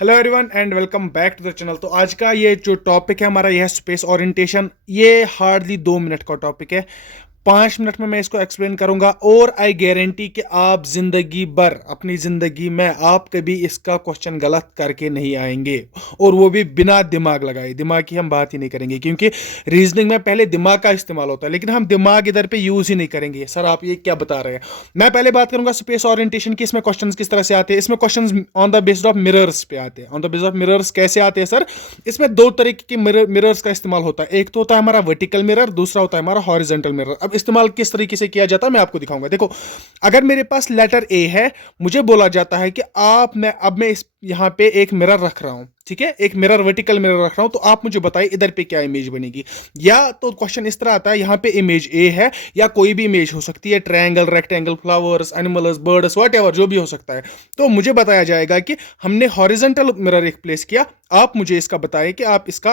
Hello everyone and welcome back to the channel. तो आज का ये जो टॉपिक है हमारा, यह है स्पेस ओरिएंटेशन। ये हार्डली 2 मिनट का टॉपिक है। 5 मिनट में मैं इसको एक्सप्लेन करूंगा और आई गारंटी कि आप जिंदगी भर अपनी जिंदगी में आप कभी इसका क्वेश्चन गलत करके नहीं आएंगे, और वो भी बिना दिमाग लगाए। दिमाग की हम बात ही नहीं करेंगे क्योंकि रीजनिंग में पहले दिमाग का इस्तेमाल होता है, लेकिन हम दिमाग इधर पे यूज ही नहीं करेंगे। सर आप ये क्या बता रहे हैं? मैं पहले बात करूंगा स्पेस ओरिएंटेशन की। इसमें क्वेश्चंस किस तरह से आते हैं। इसमें questions on the basis of mirrors पे आते हैं। On the basis of mirrors कैसे आते हैं सर? इसमें दो तरीके के मिरर्स का इस्तेमाल होता है। एक तो होता है हमारा वर्टिकल मिरर, दूसरा होता है हमारा हॉरिजॉन्टल मिरर। अब इस्तेमाल किस तरीके से किया जाता है मैं आपको दिखाऊंगा। देखो, अगर मेरे पास लेटर ए है, मुझे बोला जाता है कि मैं इस यहां पे एक मिरर रख रहा हूं, ठीक है, एक मिरर वर्टिकल मिरर रख रहा हूं, तो आप मुझे बताइए इधर पे क्या इमेज बनेगी। या तो क्वेश्चन इस तरह आता है, यहां पे इमेज ए है, या कोई भी इमेज हो सकती है, triangle, rectangle, flowers, animals, birds, whatever, जो भी हो सकता है। तो मुझे बताया जाएगा कि हमने हॉरिजॉन्टल मिरर एक प्लेस किया। आप मुझे इसका बताएं कि आप इसका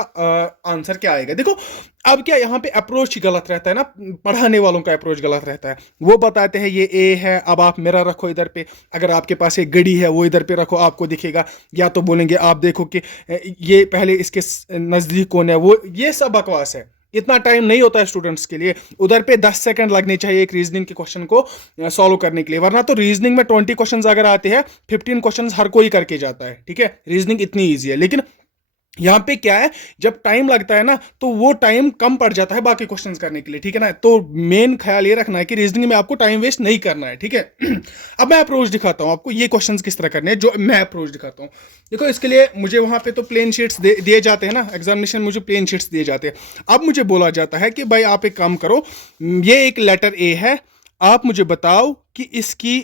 आंसर क्या आएगा। देखो, अब क्या यहाँ पे अप्रोच गलत रहता है ना, पढ़ाने वालों का अप्रोच गलत रहता है। वो बताते हैं ये ए है, अब आप मिरर रखो इधर पे। अगर आपके पास एक घड़ी है, वो इधर पे रखो, आपको दिखेगा। या तो बोलेंगे आप देखो कि ये पहले इसके नजदीक कौन है। वो ये सब बकवास है। इतना टाइम नहीं होता है स्टूडेंट्स के लिए। उधर पे 10 सेकंड लगने चाहिए एक रीजनिंग के क्वेश्चन को सॉल्व करने के लिए, वरना तो रीजनिंग में 20 क्वेश्चंस अगर आते हैं, 15 क्वेश्चंस हर कोई करके जाता है। ठीक है, रीजनिंग इतनी ईजी है। लेकिन यहां पे क्या है, जब टाइम लगता है ना, तो वो टाइम कम पड़ जाता है बाकी क्वेश्चंस करने के लिए। ठीक है ना, तो मेन ख्याल ये रखना है कि रीजनिंग में आपको टाइम वेस्ट नहीं करना है। ठीक है अब मैं अप्रोच दिखाता हूं आपको, ये क्वेश्चंस किस तरह करने हैं जो मैं अप्रोच दिखाता हूं। देखो, इसके लिए मुझे वहां पे तो प्लेन शीट्स दिए जाते हैं ना, एग्जामिनेशन में मुझे प्लेन शीट्स दिए जाते हैं। अब मुझे बोला जाता है कि भाई आप एक काम करो, ये एक लेटर ए है, आप मुझे बताओ कि इसकी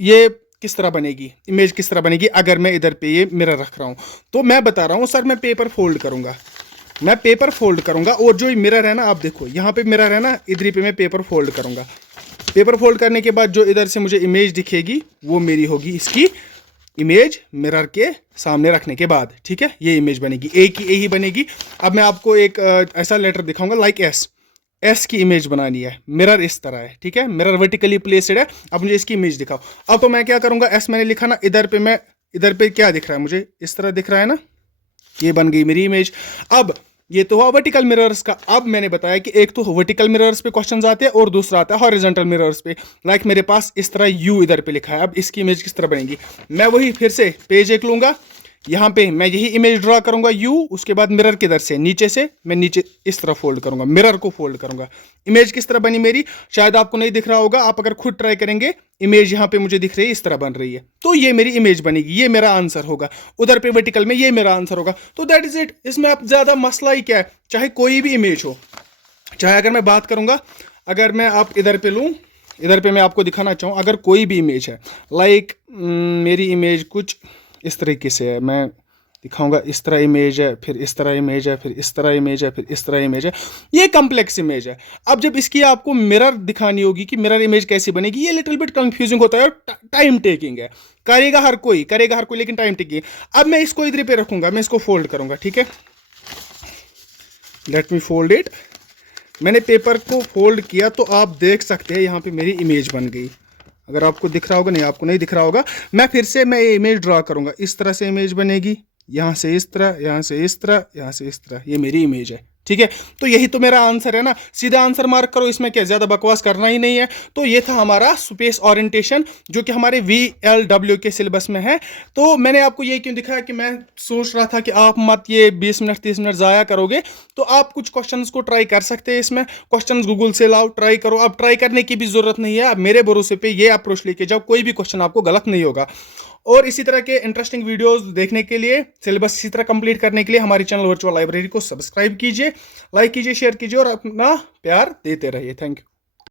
ये किस तरह बनेगी, इमेज किस तरह बनेगी अगर मैं इधर पे ये मिरर रख रहा हूं। तो मैं बता रहा हूं सर, मैं पेपर फोल्ड करूंगा, मैं पेपर फोल्ड करूंगा, और जो मिरर है ना, आप देखो यहां पे मिरर है ना, इधर पे मैं पेपर फोल्ड करूंगा। पेपर फोल्ड करने के बाद जो इधर से मुझे इमेज दिखेगी, वो मेरी होगी इसकी इमेज मिरर के सामने रखने के बाद। ठीक है, ये इमेज बनेगी, ए की ए ही बनेगी। अब मैं आपको एक ऐसा लेटर दिखाऊंगा लाइक एस की इमेज बनानी है। मिरर इस तरह है, ठीक है, मिरर वर्टिकली प्लेस्ड है। अब मुझे इसकी इमेज दिखाओ। अब तो मैं क्या करूंगा, एस मैंने लिखा ना, इधर पे क्या दिख रहा है मुझे, इस तरह दिख रहा है ना, ये बन गई मेरी इमेज। अब ये तो हुआ वर्टिकल मिरर्स का। अब मैंने बताया कि एक तो वर्टिकल मिरर्स पे क्वेश्चंस आते हैं और दूसरा आता है हॉरिजॉन्टल मिरर्स पे। लाइक मेरे पास इस तरह यू इधर पे लिखा है। अब इसकी इमेज किस तरह बनेगी, मैं वही फिर से पेज एक लूंगा, यहाँ पे मैं यही इमेज ड्रॉ करूंगा यू, उसके बाद मिरर किधर से, नीचे से मैं नीचे इस तरह फोल्ड करूंगा, मिरर को फोल्ड करूंगा। इमेज किस तरह बनी मेरी, शायद आपको नहीं दिख रहा होगा, आप अगर खुद ट्राई करेंगे, इमेज यहाँ पे मुझे दिख रही है, इस तरह बन रही है। तो ये मेरी इमेज बनेगी, ये मेरा आंसर होगा। उधर पे वर्टिकल में ये मेरा आंसर होगा। तो दैट इज इट। इसमें आप ज्यादा मसला ही क्या है, चाहे कोई भी इमेज हो, चाहे अगर मैं बात करूंगा, अगर मैं आप इधर पे लूं, इधर पे मैं आपको दिखाना चाहूँ, अगर कोई भी इमेज है, लाइक मेरी इमेज कुछ इस तरीके से है, मैं दिखाऊंगा, इस तरह इमेज है, फिर इस तरह इमेज है, फिर इस तरह इमेज है, फिर इस तरह इमेज है। ये कॉम्प्लेक्स इमेज है। अब जब इसकी आपको मिरर दिखानी होगी कि मिरर इमेज कैसी बनेगी, ये लिटिल बिट कंफ्यूजिंग होता है और टाइम टेकिंग है। करेगा हर कोई, लेकिन टाइम टेकिंग है। अब मैं इसको इधर पे रखूंगा, मैं इसको फोल्ड करूंगा। ठीक है, लेट मी फोल्ड इट। मैंने पेपर को फोल्ड किया, तो आप देख सकते हैं यहाँ पे मेरी इमेज बन गई। अगर आपको दिख रहा होगा, नहीं आपको नहीं दिख रहा होगा, मैं फिर से मैं ये इमेज ड्रॉ करूंगा। इस तरह से इमेज बनेगी, यहां से इस तरह, यहां से इस तरह, यहां से इस तरह, ये मेरी इमेज है। ठीक है, तो यही तो मेरा आंसर है ना, सीधा आंसर मार्क करो, इसमें क्या ज्यादा बकवास करना ही नहीं है। तो ये था हमारा स्पेस ओरिएंटेशन, जो कि हमारे VLW के सिलेबस में है। तो मैंने आपको ये क्यों दिखाया कि मैं सोच रहा था कि आप मत ये 20 मिनट 30 मिनट जाया करोगे, तो आप कुछ क्वेश्चंस को ट्राई कर सकते हैं। इसमें क्वेश्चंस गूगल से लाओ, ट्राई करो। अब ट्राई करने की भी जरूरत नहीं है, मेरे भरोसे पे ये अप्रोच लेके जाओ, कोई भी क्वेश्चन आपको गलत नहीं होगा। और इसी तरह के इंटरेस्टिंग वीडियोस देखने के लिए, सिलेबस इसी तरह कंप्लीट करने के लिए हमारी चैनल वर्चुअल लाइब्रेरी को सब्सक्राइब कीजिए, लाइक कीजिए, शेयर कीजिए और अपना प्यार देते रहिए। Thank you.